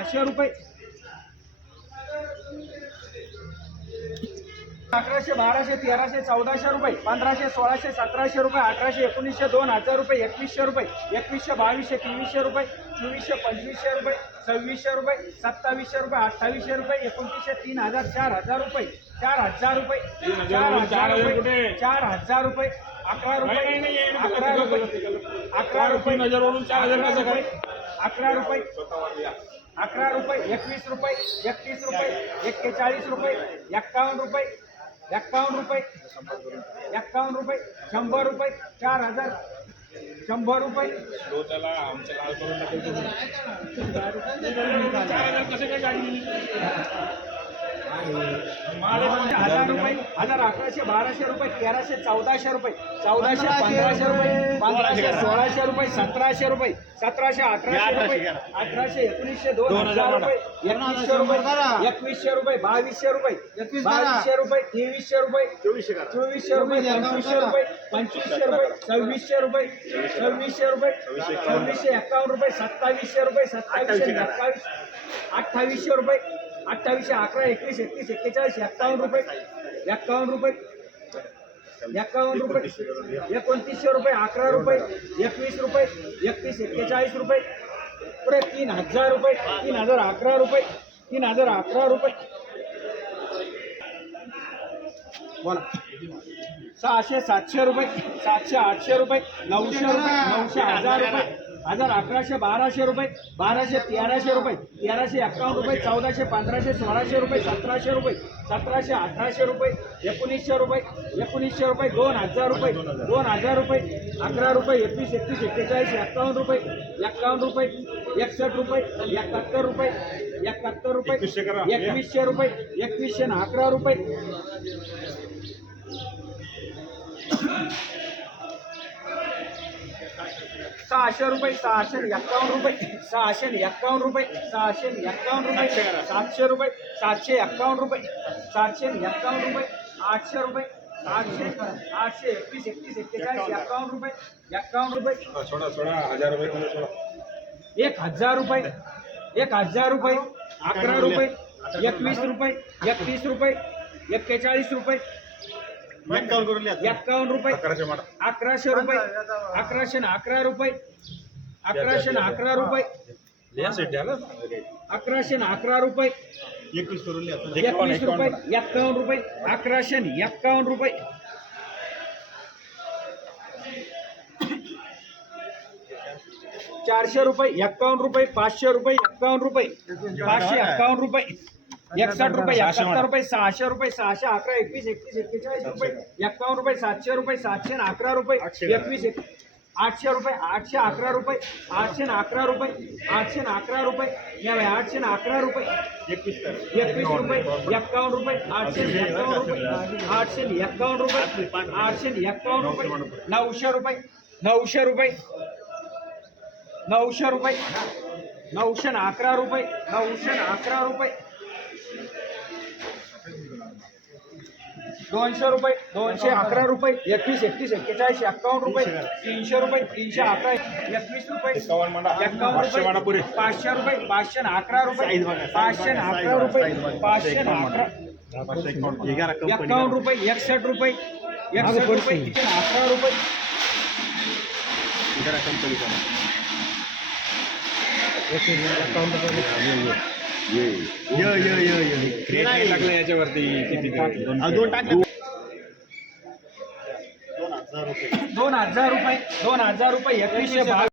500 रुपये 1100 1200 1300 1400 रुपये 1500 1600 1700 रुपये 1800 1900 2000 रुपये 2100 रुपये 2100 2200 2300 रुपये 2400 2500 रुपये 2600 रुपये 2700 रुपये 2800 रुपये 2900 3000 4000 रुपये 4000 रुपये 4000 रुपये 11 रुपये 11 रुपये 11 रुपये 11 रुपये 11 रुपये 21 रुपये 31 रुपये 41 रुपये 51 रुपये 51 रुपये 51 रुपये 100 रुपये 4000 100 रुपये 1000 रुपये 1100 1200 रुपये 1300 1400 रुपये 1400 1500 रुपये 1500 1600 रुपये 1700 रुपये 1700 1800 रुपये 1800 1900 2000 रुपये 2100 रुपये 2100 रुपये 2200 रुपये 2200 रुपये 2300 रुपये 2400 रुपये 2500 रुपये 2500 रुपये 2600 रुपये 2600 रुपये 2651 रुपये 2700 रुपये 2721 2800 रुपये 2800 11 21 31 41 51 रुपये 51 रुपये 51 रुपये 2900 रुपये 11 रुपये 21 रुपये 31 41 रुपये पुढे 3000 रुपये 3011 रुपये 3011 रुपये बोला 600 700 रुपये 700 800 रुपये 900 रुपये 900 1000 रुपये 1000 1100 1200 रुपये 1200 1300 रुपये 1351 रुपये 1400 1500 1600 रुपये 1700 रुपये 1700 1800 रुपये 1900 रुपये 1900 रुपये 2000 रुपये 2000 रुपये 11 रुपये 21 31 41 51 रुपये 51 रुपये 61 रुपये 71 रुपये 71 रुपये 2100 रुपये 2111 रुपये 600 रुपये 651 रुपये 651 रुपये 651 रुपये 700 रुपये 751 रुपये 751 रुपये 800 रुपये 800 21 31 41 51 रुपये 51 रुपये छोड़ा 1000 रुपये 1000 रुपये 1000 रुपये 11 रुपये 21 रुपये 31 रुपये 41 रुपये 51 रुपये 1100 रुपये 1111 रुपये 1111 रुपये 1111 रुपये 21 रुपये 51 रुपये 1151 रुपये 400 रुपये 51 रुपये 500 रुपये 51 रुपये 551 रुपये 61 रुपये 71 रुपये 600 रुपये 611 21 31 41 रुपये 51 रुपये 700 रुपये 711 रुपये 21 800 रुपये 811 रुपये 811 रुपये 811 रुपये 811 रुपये 21 रुपये 51 रुपये 851 रुपये 851 रुपये 851 रुपये 900 रुपये 900 रुपये 900 रुपये 911 रुपये 911 रुपये 200 रुपये 211 रुपये 21 31 41 51 रुपये 300 रुपये 311 21 रुपये 51 रुपये 500 रुपये 511 रुपये 511 रुपये 511 51 रुपये 61 रुपये 61 रुपये 11 रुपये लागलं याच्यावरती किती 2000 रुपये 2000 रुपये 2122